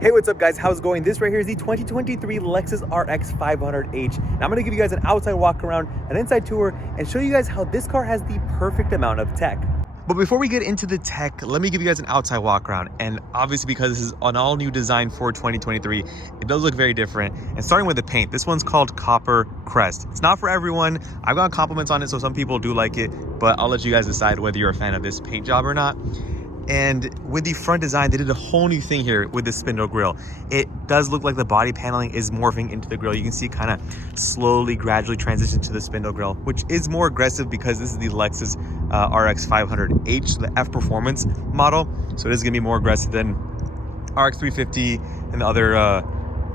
Hey, what's up guys? How's it going? This right here is the 2023 Lexus RX500h. Now I'm gonna give you guys an outside walk around, an inside tour, and show you guys how this car has the perfect amount of tech. But before we get into the tech, let me give you guys an outside walk around. And obviously because this is an all new design for 2023, it does look very different. And starting with the paint, this one's called Copper Crest. It's not for everyone. I've got compliments on it, so some people do like it, but I'll let you guys decide whether you're a fan of this paint job or not. And with the front design, they did a whole new thing here with the spindle grille. It does look like the body paneling is morphing into the grille. You can see it kind of slowly, gradually transition to the spindle grille, which is more aggressive because this is the Lexus RX500h, the F Performance model. So it is gonna be more aggressive than RX350 and the other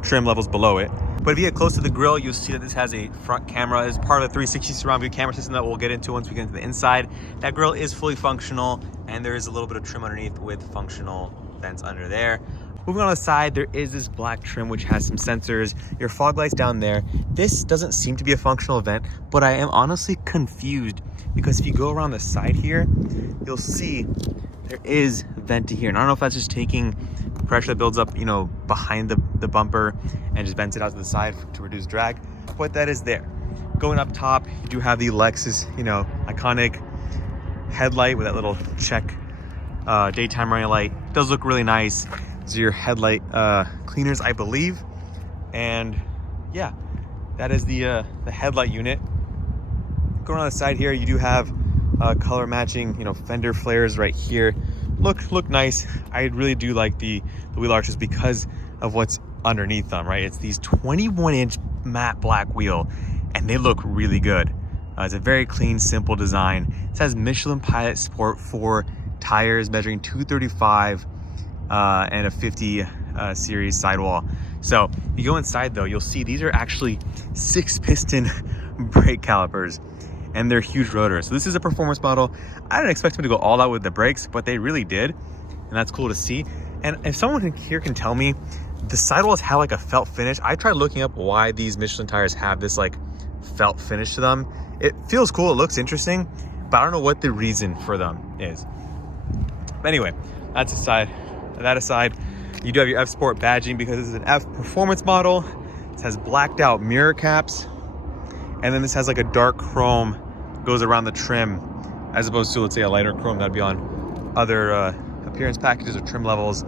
trim levels below it. But if you get close to the grille, you'll see that this has a front camera as part of the 360 surround view camera system that we'll get into once we get into the inside. That grille is fully functional, and there is a little bit of trim underneath with functional vents under there. Moving on the side, there is this black trim which has some sensors, your fog lights down there. This doesn't seem to be a functional vent, but I am honestly confused because if you go around the side here, you'll see there is vent to here. And I don't know if that's just taking pressure that builds up, you know, behind the bumper and just vents it out to the side to reduce drag, but that is there. Going up top, you do have the Lexus, you know, iconic headlight with that little check daytime running light. It does look really nice. These are your headlight cleaners, I believe. And yeah, that is the headlight unit. Going on the side here, you do have color matching, you know, fender flares right here. Look nice. I really do like the wheel arches because of what's underneath them, right? It's these 21-inch matte black wheel, and they look really good. It's a very clean, simple design. It has Michelin Pilot support for tires measuring 235 and a 50 series sidewall. So if you go inside though, you'll see these are actually 6-piston brake calipers, and they're huge rotors. So this is a performance model. I didn't expect them to go all out with the brakes, but they really did. And that's cool to see. And if someone here can tell me, the sidewalls have like a felt finish. I tried looking up why these Michelin tires have this like felt finish to them. It feels cool, it looks interesting, but I don't know what the reason for them is. But anyway, that's aside. That aside, you do have your F Sport badging because this is an F Performance model. It has blacked out mirror caps. And then this has like a dark chrome goes around the trim as opposed to, let's say, a lighter chrome that'd be on other appearance packages or trim levels.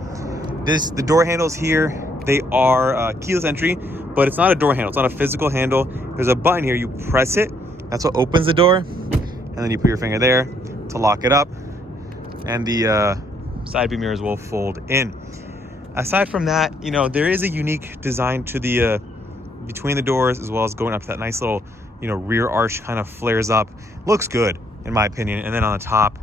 The door handles here, they are keyless entry, but it's not a door handle. It's not a physical handle. There's a button here. You press it. That's what opens the door. And then you put your finger there to lock it up. And the side view mirrors will fold in. Aside from that, you know, there is a unique design to the between the doors, as well as going up to that nice little, you know, rear arch kind of flares up. Looks good in my opinion. And then on the top,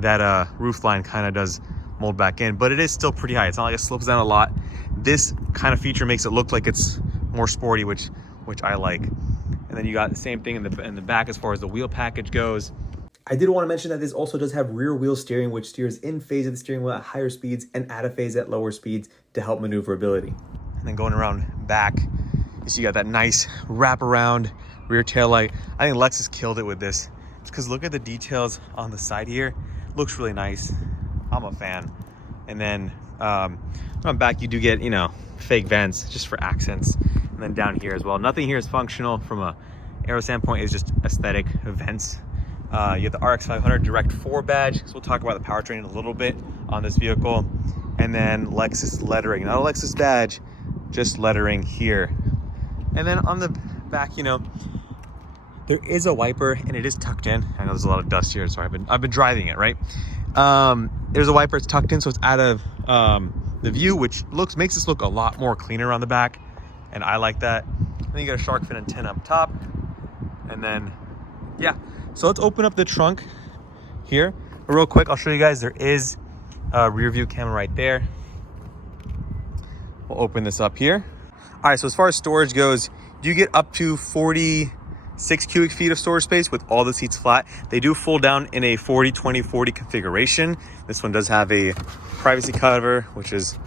that roof line kind of does mold back in, but it is still pretty high. It's not like it slopes down a lot. This kind of feature makes it look like it's more sporty, which I like. And then you got the same thing in the back as far as the wheel package goes. I did want to mention that this also does have rear wheel steering, which steers in phase of the steering wheel at higher speeds and out of phase at lower speeds to help maneuverability. And then going around back, you see you got that nice wraparound rear tail light. I think Lexus killed it with this. It's because look at the details on the side here. Looks really nice. I'm a fan. And then on back, you do get, you know, fake vents just for accents. And then down here as well. Nothing here is functional from a aero standpoint. It's just aesthetic vents. You have the RX500 Direct 4 badge. So we'll talk about the powertrain a little bit on this vehicle. And then Lexus lettering. Not a Lexus badge, just lettering here. And then on the back, you know, there is a wiper and it is tucked in. I know there's a lot of dust here, so I've been driving it, right? There's a wiper, it's tucked in, so it's out of the view, which makes this look a lot more cleaner on the back, and I like that. And then you got a shark fin antenna up top, and then yeah. So let's open up the trunk here real quick. I'll show you guys. There is a rear view camera right there. We'll open this up here. All right, so as far as storage goes, you get up to 46 cubic feet of storage space with all the seats flat. They do fold down in a 40-20-40 configuration. This one does have a privacy cover, which is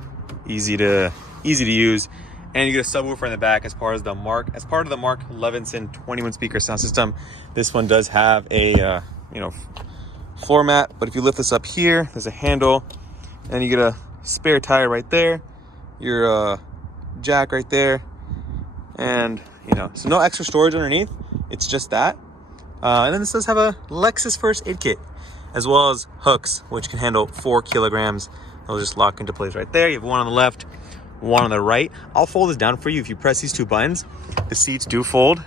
easy to use. And you get a subwoofer in the back as part of the Mark Levinson 21 speaker sound system. This one does have a floor mat, but if you lift this up here, there's a handle, and you get a spare tire right there. your jack right there, and you know, so no extra storage underneath. It's just that. And then this does have a Lexus first aid kit, as well as hooks, which can handle 4 kilograms. They'll just lock into place right there. You have one on the left, one on the right. I'll fold this down for you. If you press these 2 buttons, the seats do fold.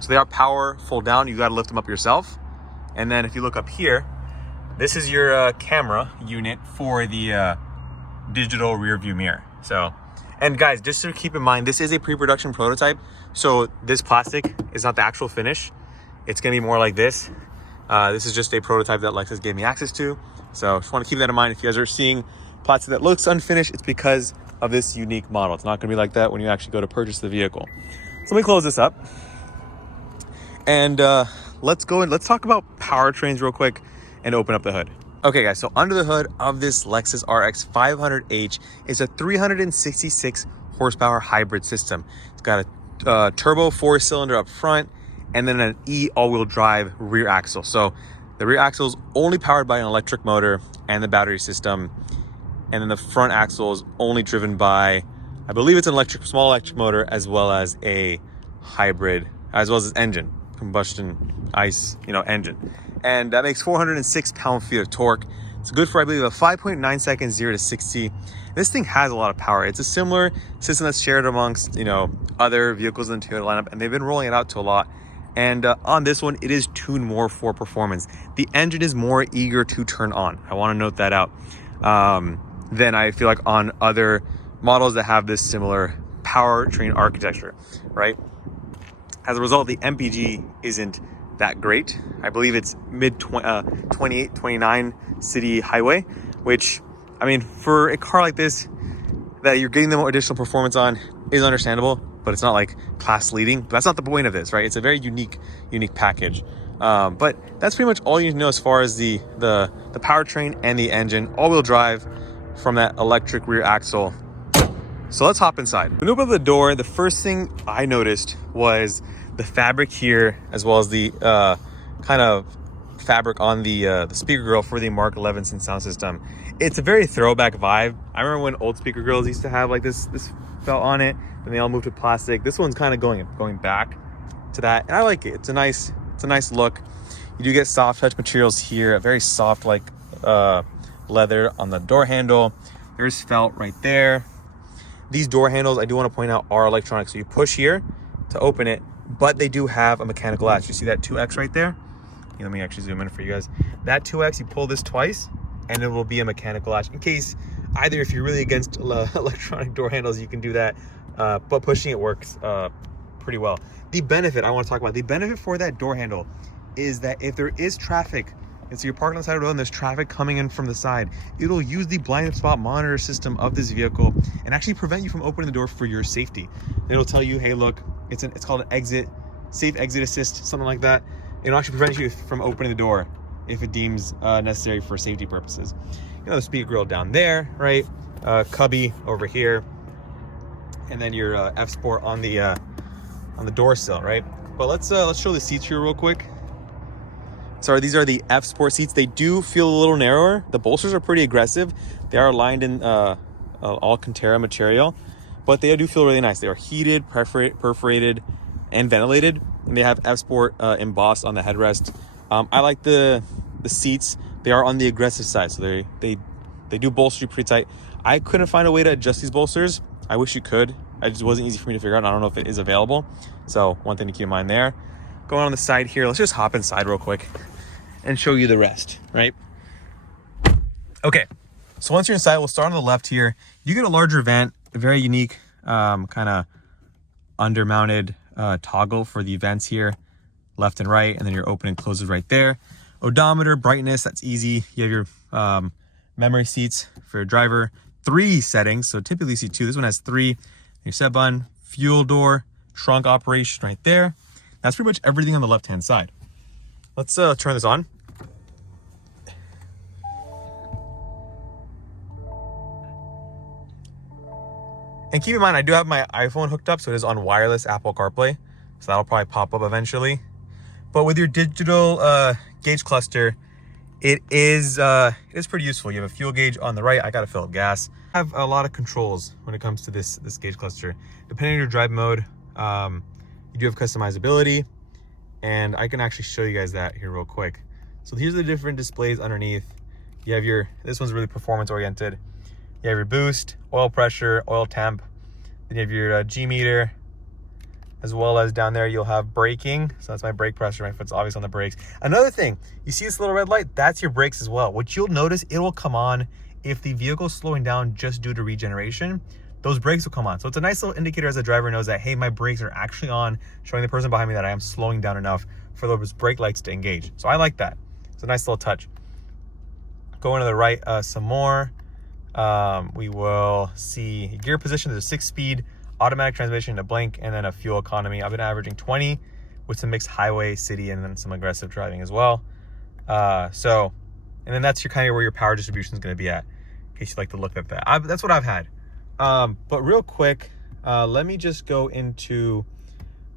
So they are power fold down. You got to lift them up yourself. And then if you look up here, this is your camera unit for the digital rear view mirror. So, and guys, just to keep in mind, this is a pre-production prototype. So this plastic is not the actual finish. It's gonna be more like this. This is just a prototype that Lexus gave me access to. So just want to keep that in mind. If you guys are seeing plastic that looks unfinished, it's because of this unique model. It's not gonna be like that when you actually go to purchase the vehicle. So let me close this up. And let's go and let's talk about powertrains real quick and open up the hood. Okay guys, so under the hood of this Lexus RX500h is a 366 horsepower hybrid system. It's got a turbo 4-cylinder up front, and then an E all-wheel drive rear axle. So the rear axle is only powered by an electric motor and the battery system. And then the front axle is only driven by, I believe it's an small electric motor, as well as a hybrid, as well as an engine, combustion ICE, engine. And that makes 406 pound-feet of torque. It's good for, I believe, a 5.9 seconds 0 to 60. This thing has a lot of power. It's a similar system that's shared amongst, other vehicles in the Toyota lineup, and they've been rolling it out to a lot. And on this one, it is tuned more for performance. The engine is more eager to turn on. I want to note that out. Than I feel like on other models that have this similar powertrain architecture, right? As a result, the MPG isn't that great. I believe it's mid 28, 29 city highway, which, I mean, for a car like this that you're getting the additional performance on is understandable, but it's not like class leading. But that's not the point of this, right? It's a very unique package. But that's pretty much all you need to know as far as the powertrain and the engine, all-wheel drive from that electric rear axle. So let's hop inside. When we open up the door, the first thing I noticed was the fabric here, as well as the kind of fabric on the speaker grill for the Mark Levinson sound system. It's a very throwback vibe. I remember when old speaker grills used to have like this felt on it, then they all moved to plastic. This one's kind of going back to that, and I like it. It's a nice look. You do get soft touch materials here, a very soft like leather on the door handle. There's felt right there. These door handles, I do want to point out, are electronic. So you push here to open it, but they do have a mechanical latch. You see that 2X right there? Let me actually zoom in for you guys. That 2X, you pull this twice and it will be a mechanical latch. In case, either if you're really against electronic door handles, you can do that, but pushing it works pretty well. The benefit I want to talk about, the benefit for that door handle is that if there is traffic, and so you're parked on the side of the road and there's traffic coming in from the side, it'll use the blind spot monitor system of this vehicle and actually prevent you from opening the door for your safety. It'll tell you, hey, look, it's called an safe exit assist, something like that. It'll actually prevent you from opening the door if it deems necessary for safety purposes. The speaker grill down there, right? Cubby over here, and then your F Sport on the door sill, right? But let's show the seats here real quick. Sorry, these are the F Sport seats. They do feel a little narrower. The bolsters are pretty aggressive. They are lined in Alcantara material, but they do feel really nice. They are heated, perforated, and ventilated, and they have F Sport embossed on the headrest. I like the seats. They are on the aggressive side, so they do bolster you pretty tight. I couldn't find a way to adjust these bolsters. I wish you could. It just wasn't easy for me to figure out. I don't know if it is available. So one thing to keep in mind there. Going on the side here, let's just hop inside real quick and show you the rest, right? Okay, so once you're inside, we'll start on the left here. You get a larger vent, a very unique kind of undermounted toggle for the vents here, left and right, and then your open and closes right there. Odometer, brightness, that's easy. You have your memory seats for your driver. 3 settings, so typically you see 2. This one has 3. Your set button, fuel door, trunk operation right there. That's pretty much everything on the left-hand side. Let's turn this on. And keep in mind, I do have my iPhone hooked up, so it is on wireless Apple CarPlay. So that'll probably pop up eventually. But with your digital gauge cluster, it is pretty useful. You have a fuel gauge on the right. I got to fill up gas. I have a lot of controls when it comes to this gauge cluster. Depending on your drive mode, you do have customizability, and I can actually show you guys that here real quick. So here's the different displays underneath. You have your, this one's really performance oriented. You have your boost, oil pressure, oil temp. Then you have your G meter, as well as down there you'll have braking. So that's my brake pressure. My foot's obviously on the brakes. Another thing, you see this little red light? That's your brakes as well. What you'll notice, it will come on if the vehicle's slowing down just due to regeneration. Those brakes will come on. So it's a nice little indicator as a driver knows that, hey, my brakes are actually on, showing the person behind me that I am slowing down enough for those brake lights to engage. So I like that. It's a nice little touch. Going to the right some more. We will see gear position. There's a 6-speed automatic transmission, a blank, and then a fuel economy. I've been averaging 20 with some mixed highway, city, and then some aggressive driving as well. And then that's your kind of where your power distribution is going to be at, in case you like to look at that. That's what I've had. But real quick, let me just go into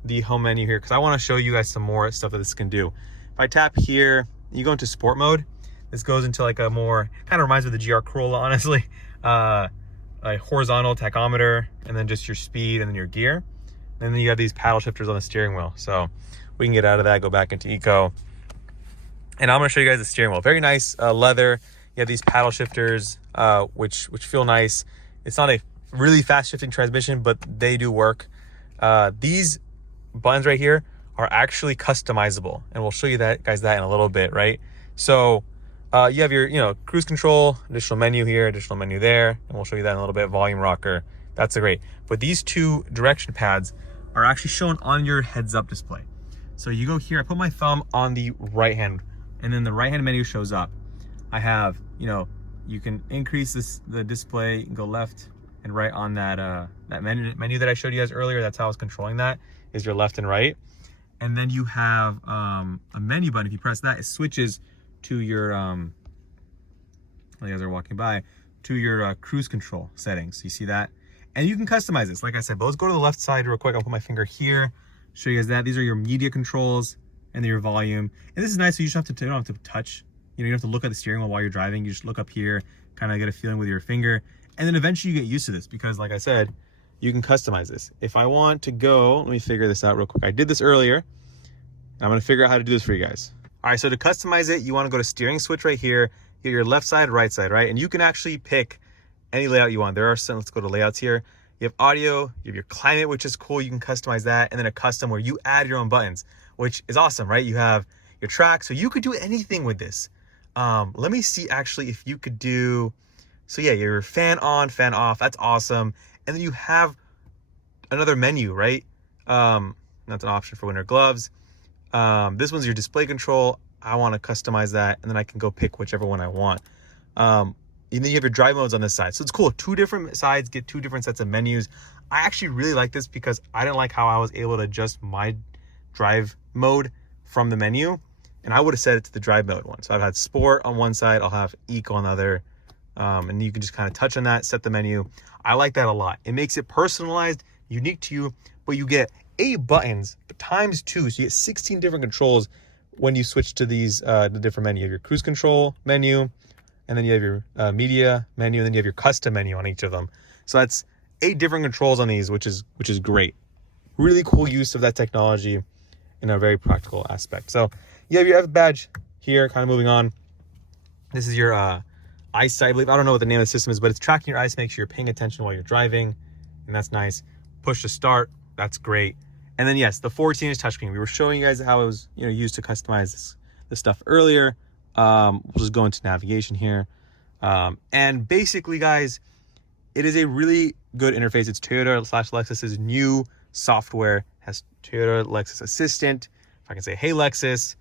the home menu here, because I want to show you guys some more stuff that this can do. If I tap here, you go into sport mode. This goes into like a more, kind of reminds me of the GR Corolla, honestly. A horizontal tachometer, and then just your speed, and then your gear. And then you have these paddle shifters on the steering wheel. So we can get out of that, go back into eco. And I'm gonna show you guys the steering wheel. Very nice leather. You have these paddle shifters, which feel nice. It's not a really fast shifting transmission, but they do work. These buttons right here are actually customizable, and we'll show you that guys that in a little bit, right? So you have your, cruise control, additional menu here, additional menu there, and we'll show you that in a little bit. Volume rocker, that's great. But these two direction pads are actually shown on your heads-up display. So you go here, I put my thumb on the right hand, and then the right hand menu shows up. I have, you can increase the display, you can go left and right on that that menu that I showed you guys earlier. That's how I was controlling that, is your left and right. And then you have a menu button. If you press that, it switches to your you guys are walking by, to your cruise control settings. You see that? And you can customize this. Like I said, but let's go to the left side real quick. I'll put my finger here, show you guys that. These are your media controls and your volume. And this is nice, so you don't have to touch. You don't have to look at the steering wheel while you're driving. You just look up here, kind of get a feeling with your finger. And then eventually you get used to this, because like I said, you can customize this. If I want to go, let me figure this out real quick. I did this earlier. I'm gonna figure out how to do this for you guys. All right, so to customize it, you want to go to steering switch right here. You get your left side, right side, right? And you can actually pick any layout you want. There are some, let's go to layouts here. You have audio, you have your climate, which is cool. You can customize that. And then a custom where you add your own buttons, which is awesome, right? You have your track, so you could do anything with this. Let me see actually if you could do, so yeah, your fan on, fan off, that's awesome. And then you have another menu, right? That's an option for winter gloves. This one's your display control. I want to customize that, and then I can go pick whichever one I want. And then you have your drive modes on this side. So it's cool. 2 different sides, get 2 different sets of menus. I actually really like this because I didn't like how I was able to adjust my drive mode from the menu. And I would have set it to the drive mode one. So I've had sport on one side, I'll have eco on the other. And you can just kind of touch on that, set the menu. I like that a lot. It makes it personalized, unique to you, but you get 8 buttons times 2, so you get 16 different controls when you switch to these the different menu. You have your cruise control menu, and then you have your media menu, and then you have your custom menu on each of them. So that's 8 different controls on these, which is great. Really cool use of that technology in a very practical aspect. So you have your F badge here. Kind of moving on. This is your eyesight, I believe. I don't know what the name of the system is, but it's tracking your eyes, make sure you're paying attention while you're driving, and that's nice. Push to start, that's great. And then yes, the 14-inch touchscreen. We were showing you guys how it was used to customize this stuff earlier. We'll just go into navigation here. And basically, guys, it is a really good interface. It's Toyota/Lexus's new software. Has Toyota Lexus Assistant. If I can say, hey Lexus,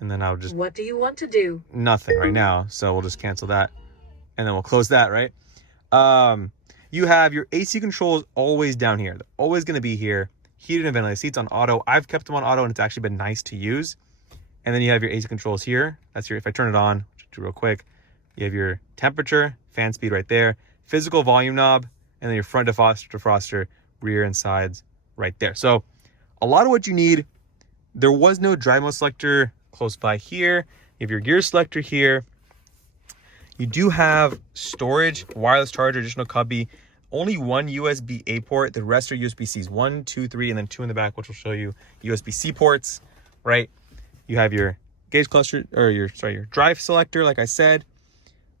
and then I'll just, what do you want to do? Nothing right now. So we'll just cancel that, and then we'll close that, right? You have your AC controls always down here. They're always going to be here. Heated and ventilated seats on auto. I've kept them on auto, and it's actually been nice to use. And then you have your AC controls here. That's your, if I turn it on, which I'll do real quick, you have your temperature, fan speed right there, physical volume knob, and then your front defroster, rear and sides right there. So a lot of what you need. There was no drive mode selector close by here. You have your gear selector here. You do have storage, wireless charger, additional cubby, only one USB-A port. The rest are USB-Cs, 1, 2, 3, and then 2 in the back, which will show you USB-C ports, right? You have your gauge cluster, or your drive selector, like I said,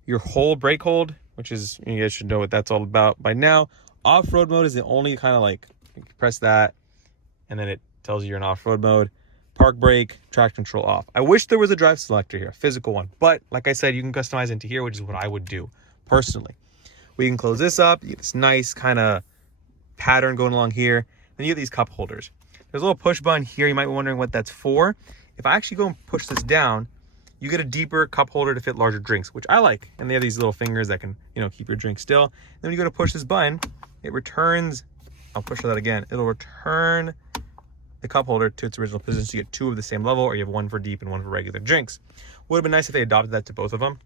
your brake hold, which is, you guys should know what that's all about by now. Off-road mode is the only kind of like, you press that, and then it tells you you're in off-road mode. Park brake, traction control off. I wish there was a drive selector here, a physical one, but like I said, you can customize into here, which is what I would do personally. We can close this up. You get this nice kind of pattern going along here. Then you get these cup holders. There's a little push button here. You might be wondering what that's for. If I actually go and push this down, you get a deeper cup holder to fit larger drinks, which I like. And they have these little fingers that can, you know, keep your drink still. Then when you go to push this button, it returns, I'll push that again. It'll return the cup holder to its original position, so you get 2 of the same level, or you have 1 for deep and 1 for regular drinks. Would have been nice if they adopted that to both of them,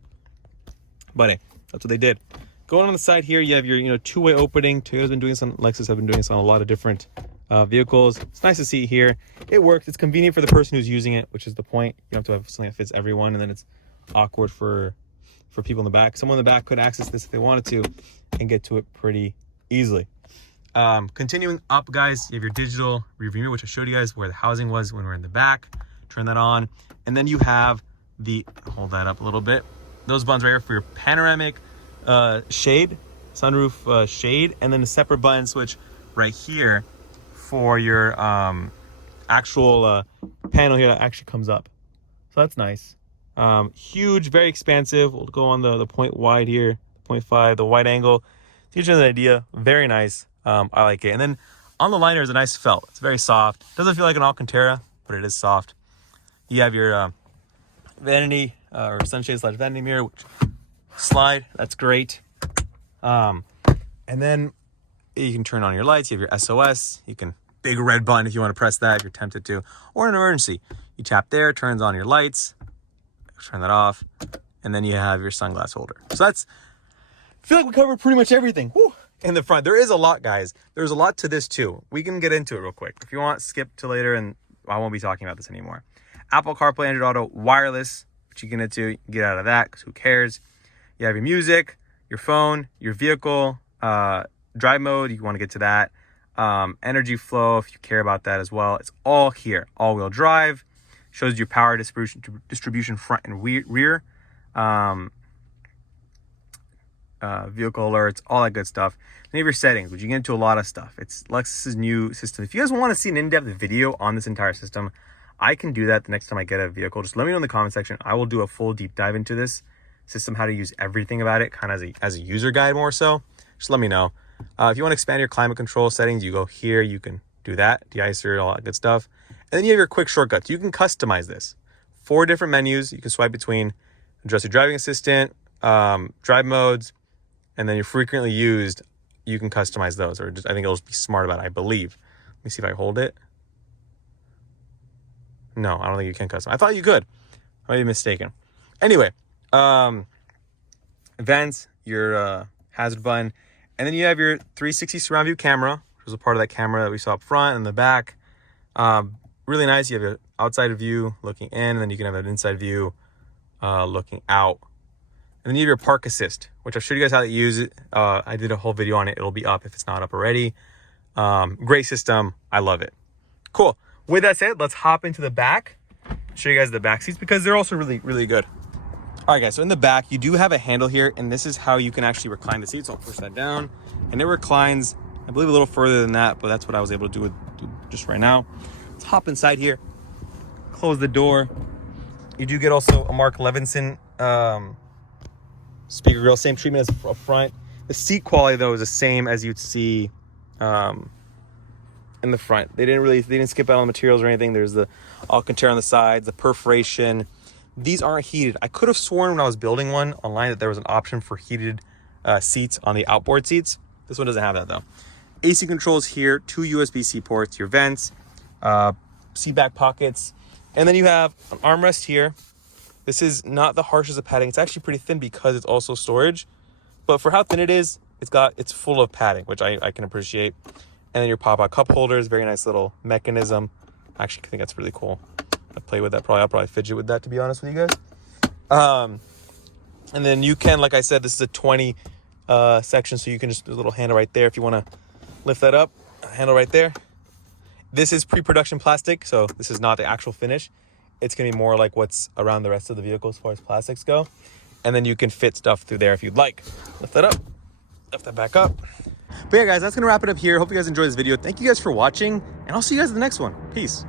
but hey, that's what they did. Going on the side here, you have your, you know, 2-way opening. Toyota's been doing this on, Lexus have been doing this on a lot of different vehicles. It's nice to see it here. It works. It's convenient for the person who's using it, which is the point. You don't have to have something that fits everyone, and then it's awkward for people in the back. Someone in the back could access this if they wanted to and get to it pretty easily. Continuing up, guys, you have your digital rearview mirror, which I showed you guys where the housing was when we were in the back. Turn that on, and then you have the, hold that up a little bit, those buttons right here for your panoramic shade, sunroof shade, and then a separate button switch right here for your actual panel here that actually comes up. So that's nice. Huge, very expansive. We'll go on the point wide here, 0.5, the wide angle. Gives you an idea. Very nice. I like it. And then on the liner is a nice felt. It's very soft. Doesn't feel like an Alcantara, but it is soft. You have your vanity or sunshade / vanity mirror, which slide. That's great. And then you can turn on your lights. You have your SOS. You can big red button if you want to press that if you're tempted to, or an emergency. You tap there, turns on your lights. Turn that off, and then you have your sunglass holder. So that's, I feel like we covered pretty much everything. Whew. In the front, there is a lot, guys. There's a lot to this too. We can get into it real quick. If you want, skip to later, and I won't be talking about this anymore. Apple CarPlay, Android Auto, wireless, which you can get into. You can get out of that because who cares? You have your music, your phone, your vehicle, drive mode. You want to get to that. Energy flow, if you care about that as well. It's all here. All-wheel drive. Shows you power distribution front and rear. Vehicle alerts, all that good stuff. Then you have your settings, which you get into a lot of stuff. It's Lexus's new system. If you guys want to see an in-depth video on this entire system, I can do that the next time I get a vehicle. Just let me know in the comment section. I will do a full deep dive into this system, how to use everything about it, kind of as a user guide more so. Just let me know. If you want to expand your climate control settings, you go here. You can do that, de-icer, all that good stuff. And then you have your quick shortcuts. You can customize this. 4 different menus. You can swipe between adjust your driving assistant, drive modes, and then your frequently used, you can customize those, or just, I think it'll be smart about it, I believe. Let me see if I hold it. No, I don't think you can customize. I thought you could. I might be mistaken. Anyway, events, your hazard button, and then you have your 360 surround view camera, which was a part of that camera that we saw up front and the back. Really nice. You have your outside view looking in, and then you can have an inside view looking out. And then you have your park assist, which I'll show you guys how to use it. I did a whole video on it. It'll be up if it's not up already. Great system. I love it. Cool. With that said, let's hop into the back. Show you guys the back seats because they're also really, really good. All right, guys. So in the back, you do have a handle here, and this is how you can actually recline the seats. I'll push that down, and it reclines, I believe, a little further than that, but that's what I was able to do with just right now. Let's hop inside here. Close the door. You do get also a Mark Levinson speaker grill, same treatment as up front. The seat quality though is the same as you'd see in the front. They didn't skip out on the materials or anything. There's the Alcantara on the sides, the perforation. These aren't heated. I could have sworn when I was building one online that there was an option for heated seats on the outboard seats. This one doesn't have that though. AC controls here, 2 USB-C ports, your vents, seat back pockets, and then you have an armrest here. This is not the harshest of padding. It's actually pretty thin because it's also storage. But for how thin it is, it's full of padding, which I can appreciate. And then your pop-out cup holders, very nice little mechanism. I actually think that's really cool. I'd play with that probably. I'll probably fidget with that, to be honest with you guys. And then you can, like I said, this is a 20 section, so you can just do a little handle right there if you want to lift that up. Handle right there. This is pre-production plastic, so this is not the actual finish. It's gonna be more like what's around the rest of the vehicle as far as plastics go. And then you can fit stuff through there if you'd like. Lift that up, lift that back up. But yeah, guys, that's gonna wrap it up here. Hope you guys enjoyed this video. Thank you guys for watching, and I'll see you guys in the next one. Peace.